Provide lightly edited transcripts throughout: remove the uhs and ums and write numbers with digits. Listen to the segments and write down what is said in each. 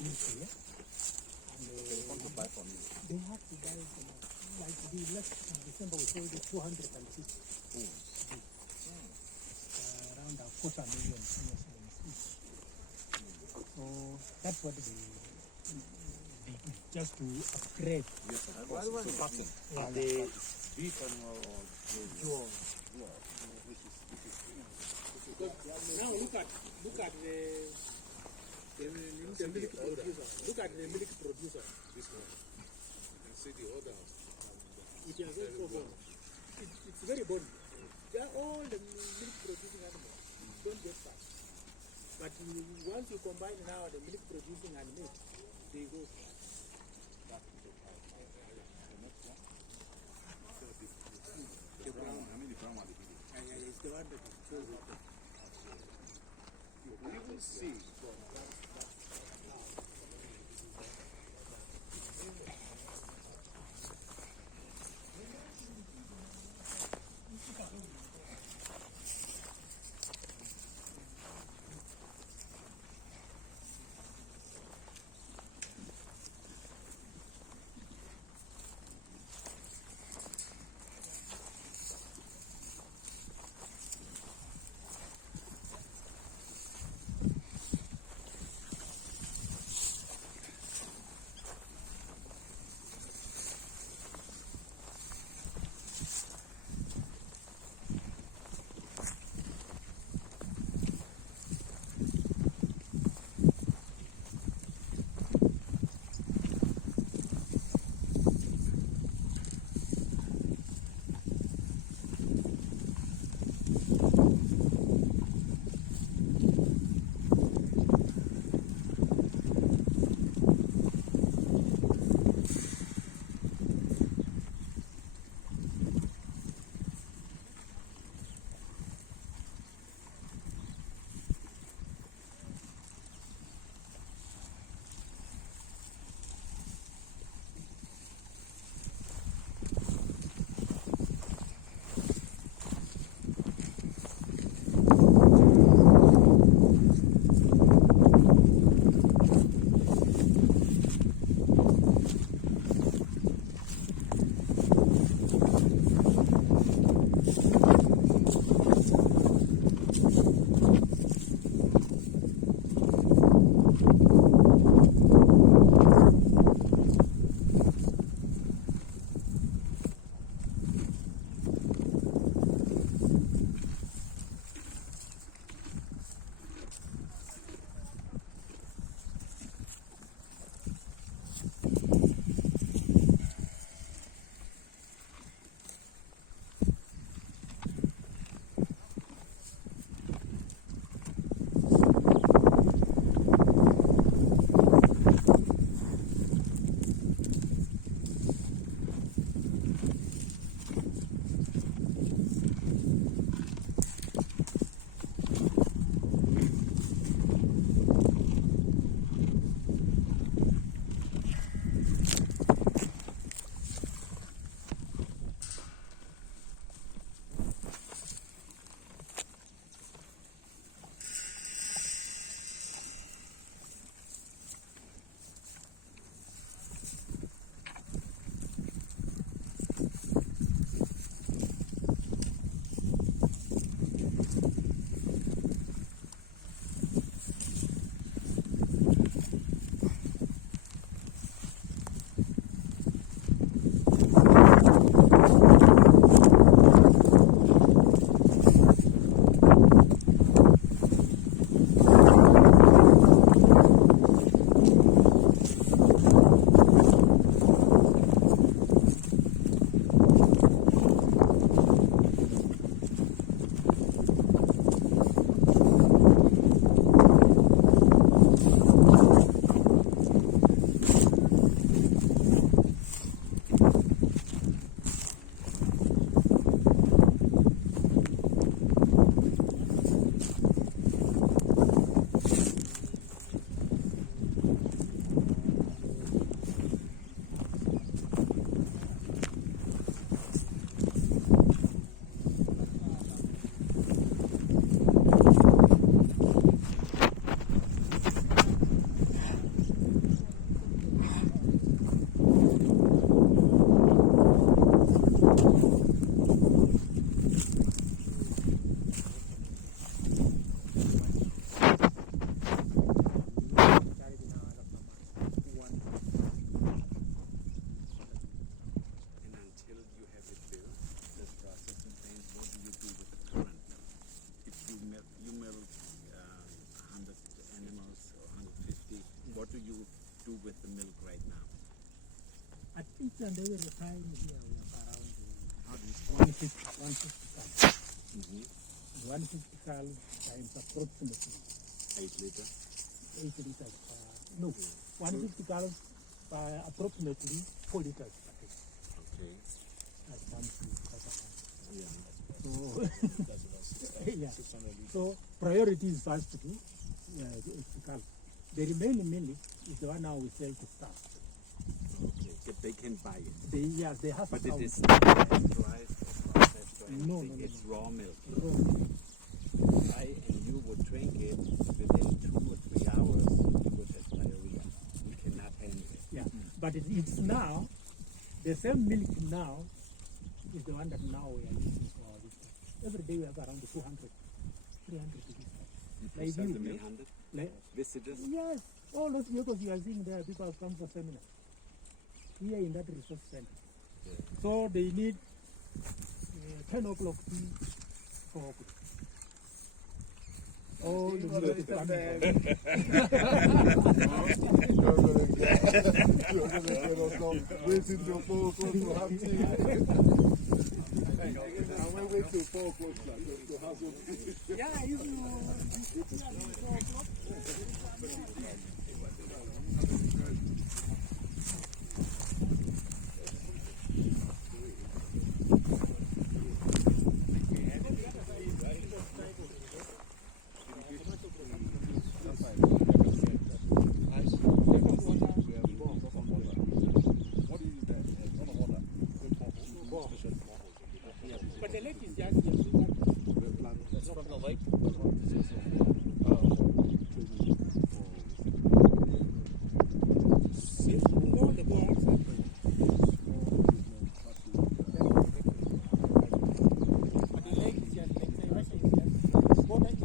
milk here. And They want to buy from you. they have to buy from us. Like the last December we sold it 250 around a quarter million Kenya shillings each. So that's what they do, just to upgrade. Yes, of course. So passing. Yeah, Are they beef animal or Sure. which is Now look at the milk producer. Look at the milk producer. This one. You can see the others. It has also bone. It's very bony. They are all the milk producing animals. Don't get fat. But once you combine now the milk producing and meat, they go fat. The brown, I mean the brown one. The big one. It's the one that shows it. You can even see do you do with the milk right now? I think the time here we have around How do you 150 cal. mm-hmm. 150 cal times approximately 8 liters? 8 liters per, no, 150 cal by approximately 4 liters per day. Okay. That comes to Kazakhstan. Yeah. So, That's about yeah. 600 liters. So priority is first to the cal. The remaining milk is the one now we sell to staff. Okay. If they can buy it. They have But a it cow. is not pasteurized or processed or No, anything. no, no, It's no. raw milk. Raw. And you would drink it within 2 or 3 hours, you would have diarrhea. You cannot handle it. Yeah, but it's now, the same milk now is the one that now we are using for this. Every day we have around 200, 300 liters. Like Sell you, them 800 like, visitors. yes, all those vehicles you are seeing there, people have come for seminar here in that resource center. So they need 10 o'clock tea, 4 o'clock. Oh, the milk is coming. Waiting till 4 o'clock to have tea. I went wait till 4 o'clock to have some tea. Yeah, if you sit here at 4 o'clock, but the lake is just here. That's from the lake. Go the go outside. But the lake is just like the Russia is just go back to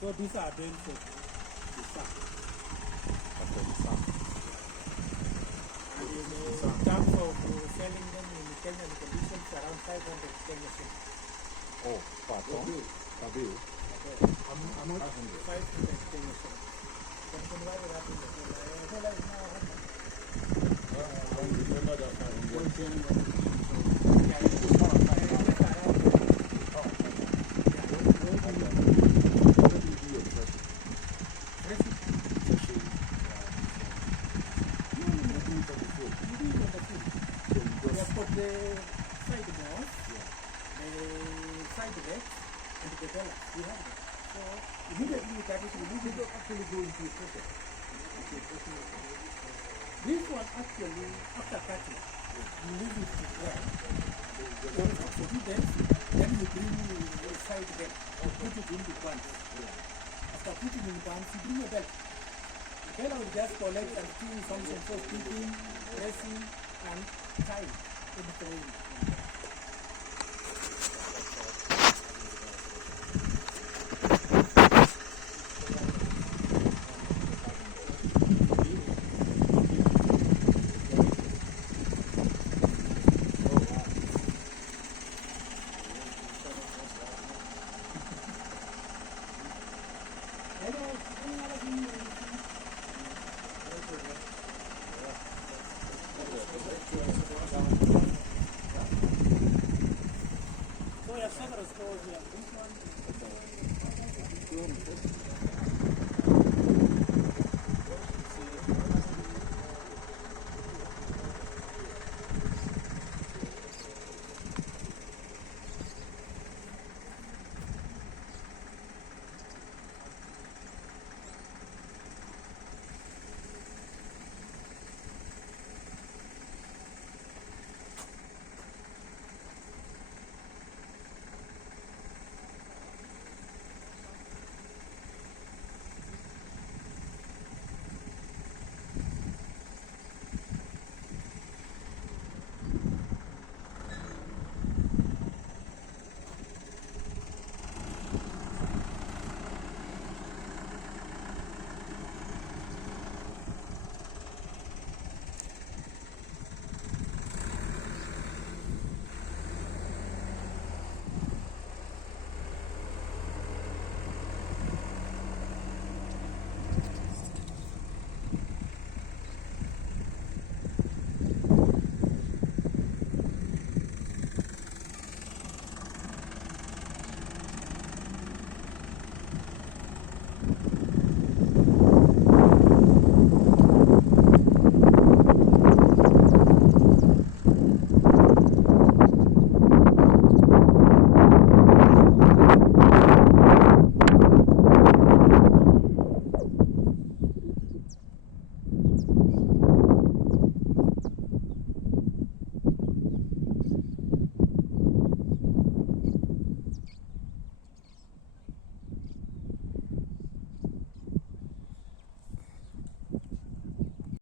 So these are built for the sun. And in terms of selling them in Kenyan conditions, around 500 Kenya cents. Oh, pardon. Kabil. I'm not 500 Kenya cents. But when I was having the dollar is now how much? Remember that Yeah, it's just around 500. The side walls, the side deck, and the dollar. We have that. So immediately you cut it, you need to actually go into the process. This one actually, after cutting, you leave it to dry. Then you bring the side deck, you put it in the buns. After putting in the buns, you bring a belt. The belt will just collect and clean something for keeping, pressing, and tying. So you have several stores here. This one.